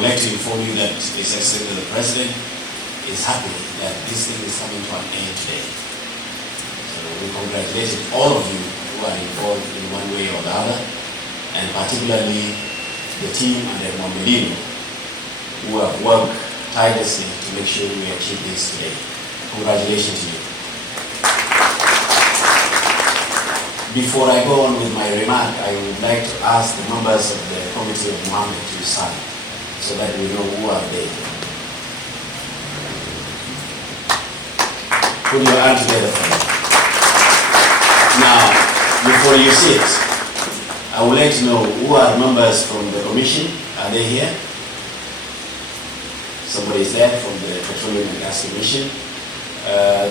would like to inform you that His Excellency the President is happy that this thing is coming to an end today. So we congratulate all of you who are involved in one way or the other, and particularly the team under Momelino who have worked tirelessly to make sure we achieve this today. Congratulations to you. Before I go on with my remark, I would like to ask the members of the Committee of Mohammed to stand so that we know who are they. Put your hand together for them. Now, before you sit, I would like to know who are members from the Commission. Are they here? Somebody is there from the Petroleum and Gas Commission.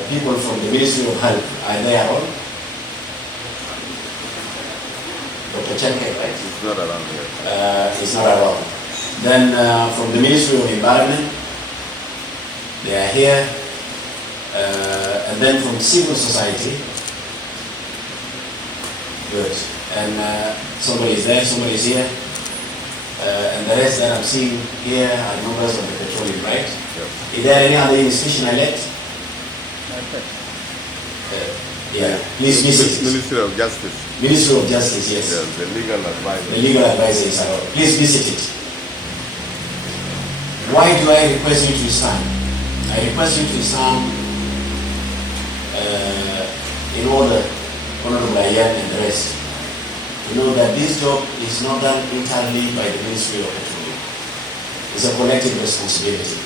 People from the Ministry of Health, are they at all? Dr. Chenke, right? He's not around here. He's not around. Then from the Ministry of Environment, they are here. And then from civil society, good. And somebody is there, somebody is here. And the rest that I'm seeing here are members of the Petroleum, right? Yep. Is there any other institution I left? Yeah, please visit. Ministry of Justice. Ministry of Justice, yes. Yes, the legal advisor. The legal advisor is around. Please visit it. Why do I request you to stand? I request you to stand in order, Honorable Ayan and the rest, to know that this job is not done entirely by the Ministry of Petroleum. It's a collective responsibility.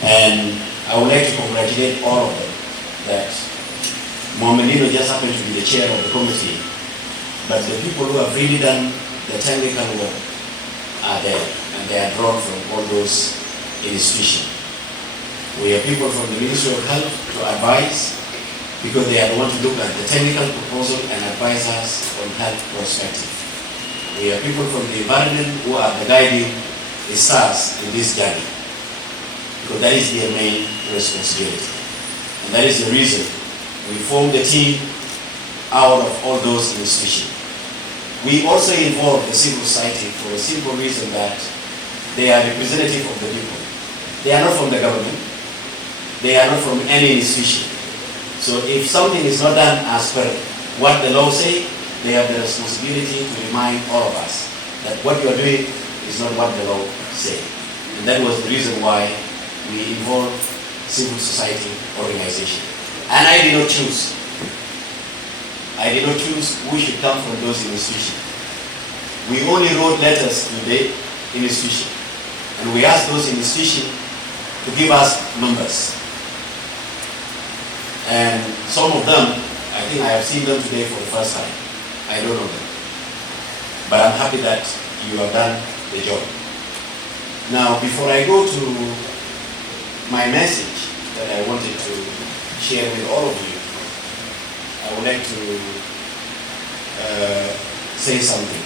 And I would like to congratulate all of them that Momelino just happened to be the chair of the committee, but the people who have really done the technical work are there, and they are drawn from all those institutions. We have people from the Ministry of Health to advise, because they are the ones to look at the technical proposal and advise us on health perspective. We have people from the environment who are the guiding stars in this journey, because that is their main responsibility. And that is the reason we formed the team out of all those institutions. We also involve the civil society for a simple reason that they are representative of the people. They are not from the government. They are not from any institution. So if something is not done as per what the law says, they have the responsibility to remind all of us that what you are doing is not what the law says. And that was the reason why we involved civil society organization. And I did not choose. I did not choose who should come from those institutions. We only wrote letters to the institution. And we asked those institutions to give us numbers. And some of them, I think I have seen them today for the first time. I don't know them. But I'm happy that you have done the job. Now, before I go to my message that I wanted to share with all of you, I would like to say something.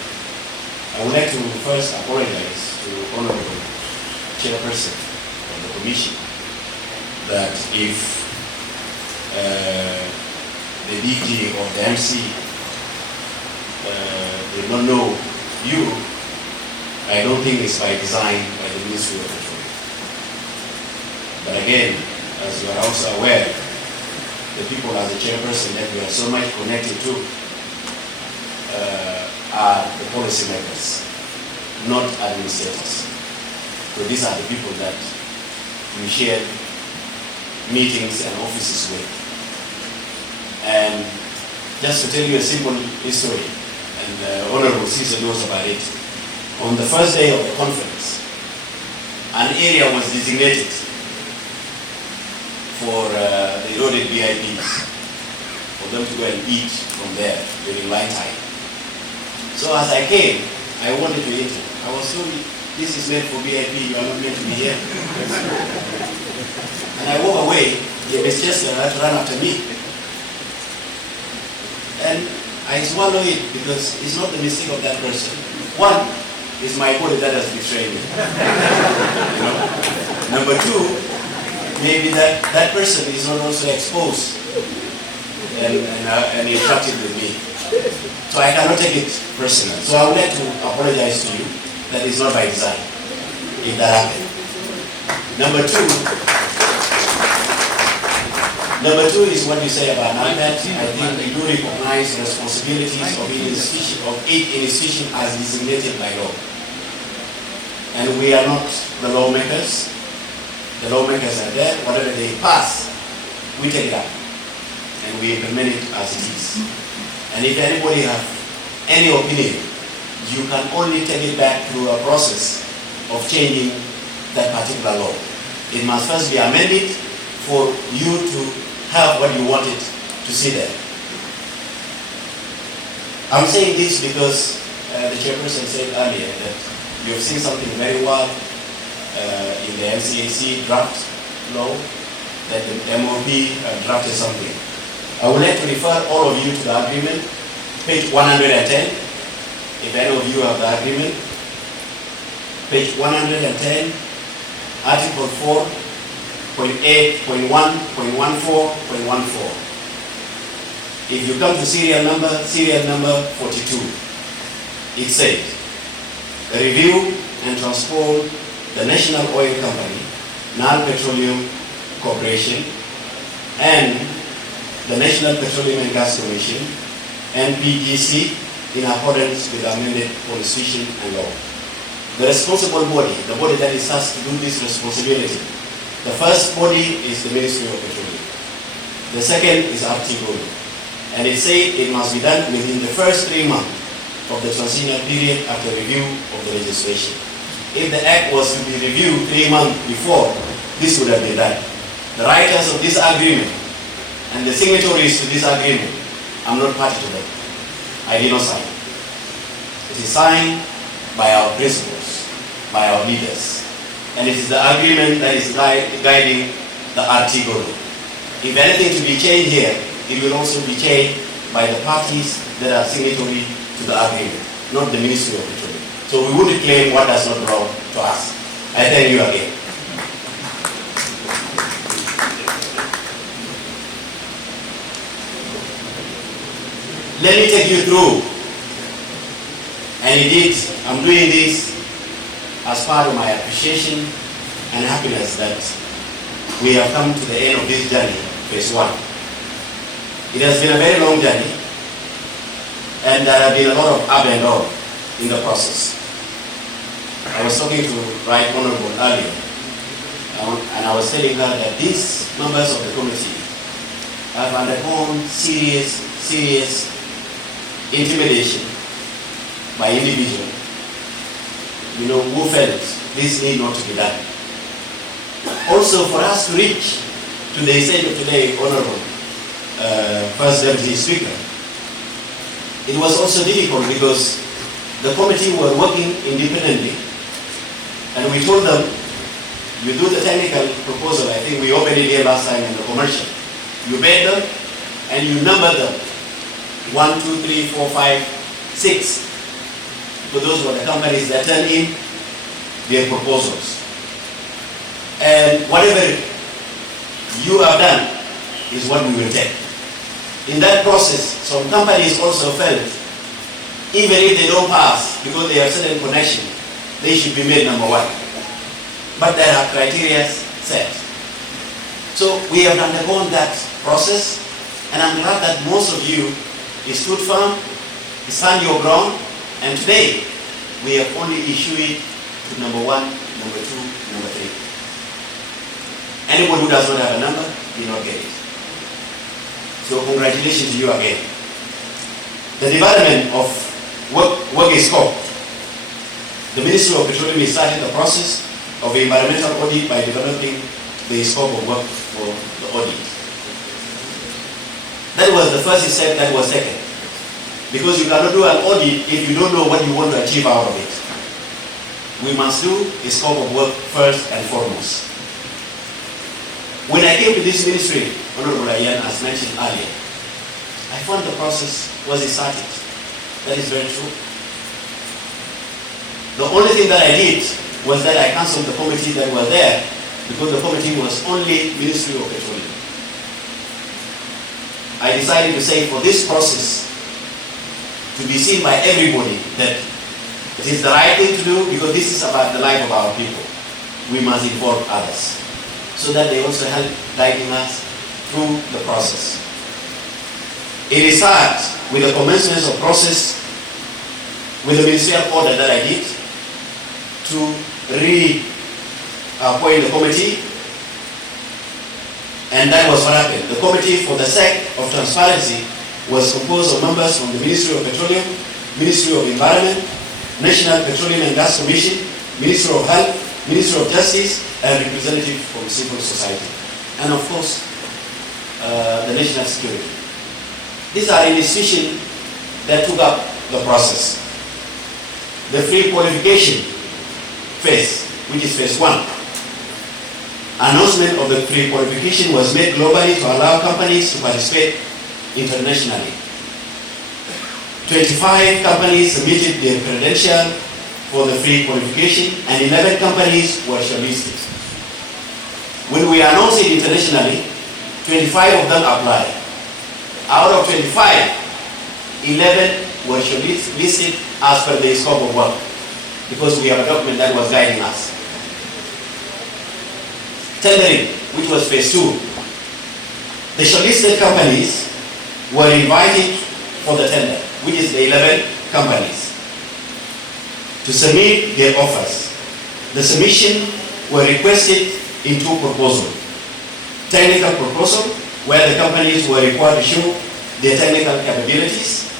I would like to first apologize to Honorable Chairperson of the Commission that if the DG or the MC did not know you, I don't think it's by design by the Ministry of Petroleum. But again, as you are also aware, the people as a chairperson that we are so much connected to are the policy makers, not administrators. So these are the people that we share meetings and offices with. And just to tell you a simple history, and Honorable Caesar knows about it, on the first day of the conference, an area was designated for the eroded VIPs, for them to go and eat from there during line time. So as I came, I wanted to enter. I was told, this is meant for VIP, you are not meant to be here. And I walk away, the Westchester ran after me. And I swallow it because it's not the mistake of that person. One, is my body that has betrayed me. You know? Number two, maybe that person is not also exposed and interacted with me. So I cannot take it personal. So I would like to apologize to you that it's not by design. if that happened. Number two is what you say about NAMET. I think we do recognize responsibilities of each institution as designated by law. And we are not the lawmakers. The lawmakers are there. Whatever they pass, we take it up and we implement it as it is. And if anybody has any opinion, you can only take it back through a process of changing that particular law. It must first be amended for you to have what you wanted to see there. I'm saying this because the chairperson said earlier that you've seen something very well in the MCAC draft law, that the MOP drafted something. I would like to refer all of you to the agreement, page 110, if any of you have the agreement. Page 110, Article 4, Point 8, point 1, point 14, point 14. If you come to serial number 42, it says, review and transform the National Oil Company, Nile Petroleum Corporation, and the National Petroleum and Gas Commission, NPGC, in accordance with the amended constitution and law. The responsible body, the body that is asked to do this responsibility, the first body is the Ministry of Petroleum. The second is Article. And it said it must be done within the first 3 months of the transitional period after review of the legislation. If the act was to be reviewed 3 months before, this would have been done. The writers of this agreement and the signatories to this agreement, I'm not party to them. I did not sign. It is signed by our principals, by our leaders. And it is the agreement that is guiding the article. If anything to be changed here, it will also be changed by the parties that are signatory to the agreement, not the Ministry of Petroleum. So we wouldn't claim what does not belong to us. I thank you again. Let me take you through, and indeed, I'm doing this as part of my appreciation and happiness that we have come to the end of this journey, phase 1. It has been a very long journey, and there have been a lot of up and down in the process. I was talking to Right Honorable earlier, and I was telling her that these members of the committee have undergone serious intimidation by individuals, who felt this need not to be done. Also, for us to reach to the stage of today, Honorable First Deputy Speaker, it was also difficult because the committee were working independently, and we told them, you do the technical proposal. I think we opened it here last time in the commercial. You made them, and you numbered them. 1, 2, 3, 4, 5, 6. For those were the companies that turned in their proposals. And whatever you have done is what we will take. In that process, some companies also felt, even if they don't pass, because they have certain connection, they should be made number 1. But there are criteria set. So we have undergone that process, and I'm glad that most of you stood firm, stand your ground, and today we have only issued it to number 1, number 2, number 3. Anyone who does not have a number will not get it. So congratulations to you again. The development of work is scope. The Ministry of Petroleum is starting the process of environmental audit by developing the scope of work for the audit. That was the first step that was taken. Because you cannot do an audit if you don't know what you want to achieve out of it. We must do a scope of work first and foremost. When I came to this ministry, Honorable Ayan, as mentioned earlier, I found the process was started. That is very true. The only thing that I did was that I cancelled the committee that was there, because the committee was only Ministry of Petroleum. I decided to say, for this process to be seen by everybody, that It is the right thing to do because this is about the life of our people. We must involve others so that they also help guiding us through the process. It is hard with the commencement of process with the ministerial order that I did to reappoint the committee, and that was what happened. The committee, for the sake of transparency, was composed of members from the Ministry of Petroleum, Ministry of Environment, National Petroleum and Gas Commission, Ministry of Health, Ministry of Justice, and representatives from civil society, and of course, the national security. These are institutions that took up the process. The pre-qualification phase, which is phase 1. Announcement of the pre-qualification was made globally to allow companies to participate internationally. 25 companies submitted their credential for the pre-qualification and 11 companies were shortlisted. When we announced it internationally, 25 of them applied. Out of 25, 11 were shortlisted as per the scope of work, because we have a document that was guiding us. Tendering, which was phase 2. The shortlisted companies were invited for the tender, which is the 11 companies, to submit their offers. The submission were requested in 2 proposals. Technical proposal, where the companies were required to show their technical capabilities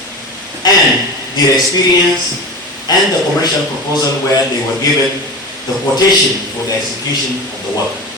and their experience, and the commercial proposal where they were given the quotation for the execution of the work.